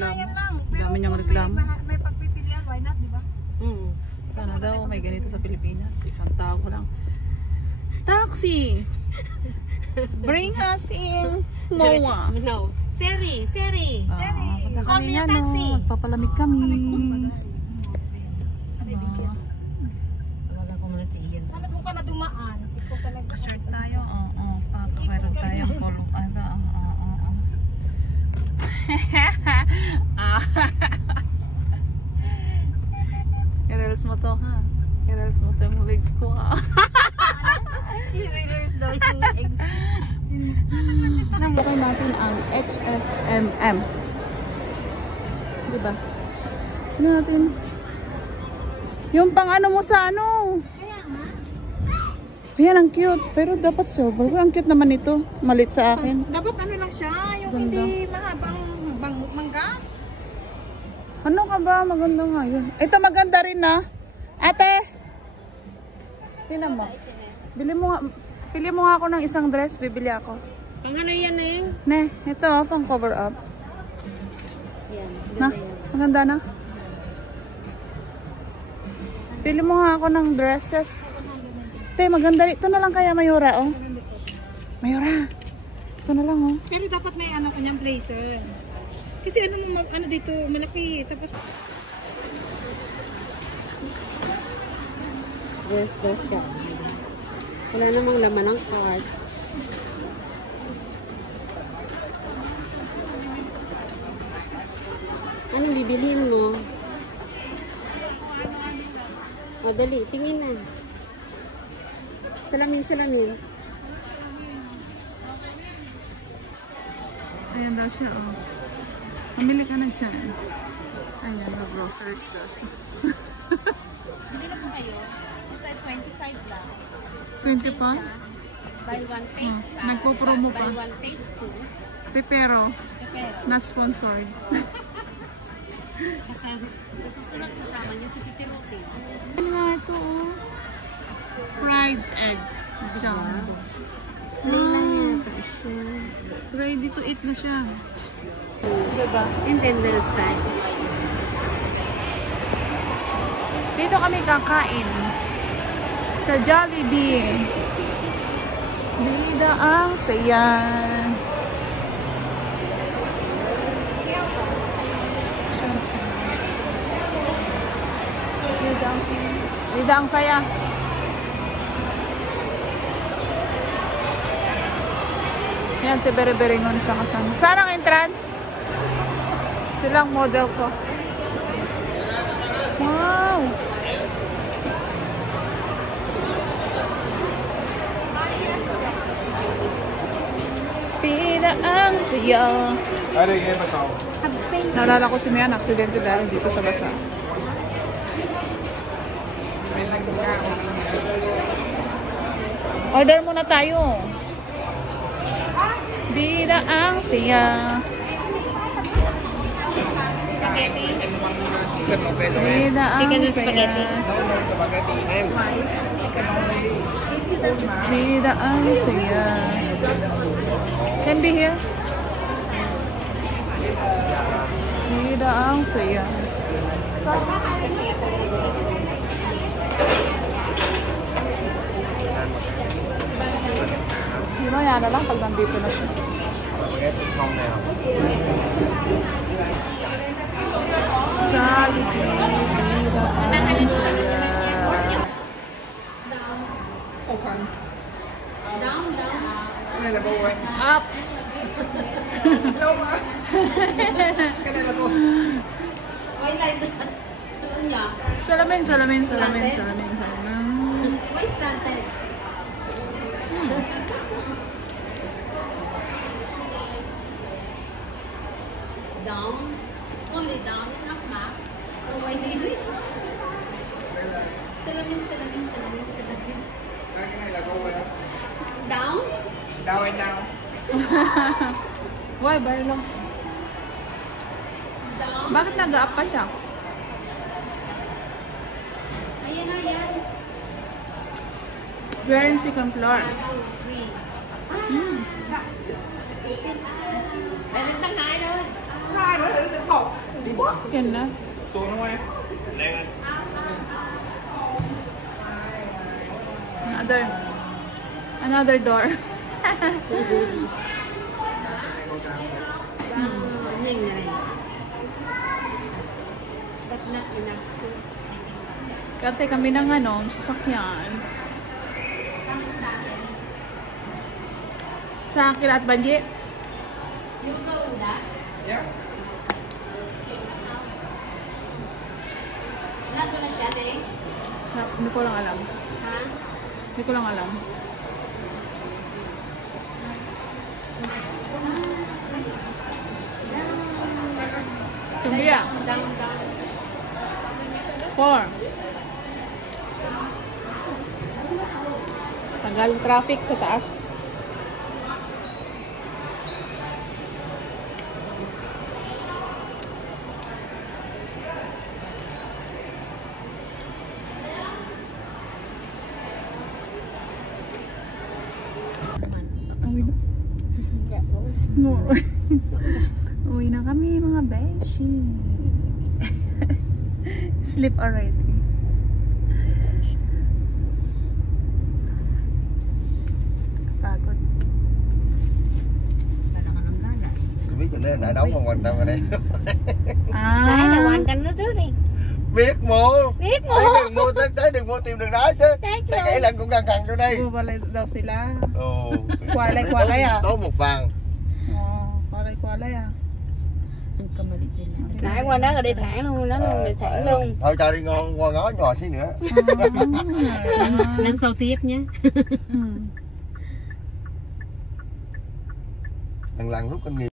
reklamo. Pero Dami niyang kung reklamo. may pagpipilian, why not, di ba? Sana daw may ganito sa Pilipinas. Isang tao lang. Taxi! Bring us in MOA. No. Seri. Punta Call kami me a yan, taxi. no. Magpapalamig kami. Wala ko muna si Ian. Sana doon ka na dumaan. Ikaw talaga. Pa-shirt tayo. Oo. Meron tayong kolong. I-reels mo to, ha? I-reels mo to yung legs ko, ha? I-readers daw yung eggs. Nakakay natin ang HFMM. Diba? Ano natin? Yung pang ano mo sa ano? Ayan, ang cute. Pero dapat silver. Ang cute naman ito. Malit sa akin. Dapat ano lang siya, yung Ganda. hindi mahabang manggas. Ano ka ba? Maganda nga yun. Ito maganda rin na. Ate! Tingnan mo. Pili mo nga ako ng isang dress. Bibili ako. Pang ano yan na yun? Ne, ito pang cover up. Yan. Na? Maganda na? Pili mo nga ako ng dresses. Te, maganda. Ito na lang kaya, Mayora, oh. Mayora. Ito na lang, oh. Pero dapat may ano kanyang blazer. Kasi ano dito, malaki. Tapos Dress daw siya. Wala namang laman ng card. Anong bibiliin mo? O, dali. Tingin na. Salamin. Ayan daw siya, oh. Mamili ka na dyan. Ayan, groceries daw siya. Bili na po kayo. Ito ay 25 lang. 20 pa? Buy one take. Nagpo-promo pa. Buy one take two. Pepero. Not sponsored. Kasi sa susunod sasama niya si Titi Rote. Ano nga ito, oh? Fried egg. Jumbo. Ready to eat na siya. Diba? Intended style. Dito kami kakain. Sa Jollibee. Bida ang saya. Bida ang saya. Yan si Bere-Beringon tsaka sana. Saan ang entrance? Silang model ko. Wow! Bida ang saya. Naalala ko si Mayan, aksidente dahil dito sa basa. Order muna tayo. Bida ang saya. Bida ang Chicken and saya. spaghetti. Bida ang saya. Can be here. Bida ang saya. Di ba yan na lang pag nandito na siya. Jollibee. Bida ang saya. Up. Salamin. Why slanted? Down. Only down is not map. So why do you do it? Salamin. Down? Down. Why? Bar lang. Down? Bakit nag-up pa siya? Ayan. We're in second floor. 1, 2, 3. Hmm. Meron kang naroon. ใช่แล้วถึง16 Yan na. Another door. Nhìn này. But not enough to. Kante kami ng sasakyan. Sa akin at Banji. You go with us? Yeah. Nandun na siya, eh? Hindi ko lang alam. Ha? Hindi ko lang alam. Tumbia. Down, down. 4. Tagal traffic sa taas. Uwi na kami mga beshi. Sleep already. Pagod. Wala ka ng gana. Biết mình đây nãy nấu ngon quanh đâu rồi đây. Đấy là hoàn cảnh nó trước đi. Biết mua. Biết mua. Đấy, đừng mua tới đừng mua tìm đường đá chứ. Đấy, Cái kể lần cũng đang cần cho đây. Walay daw sila. Ồ. Walay à? Tố một vàng. Walay à. Ang kamalit sila. Nãy qua đó là đi thẳng luôn, nó đi thẳng luôn. Thôi cho đi ngon qua ngó nhỏ xí nữa. Lần sau tiếp nhé. Lần lần rút kinh nghiệm.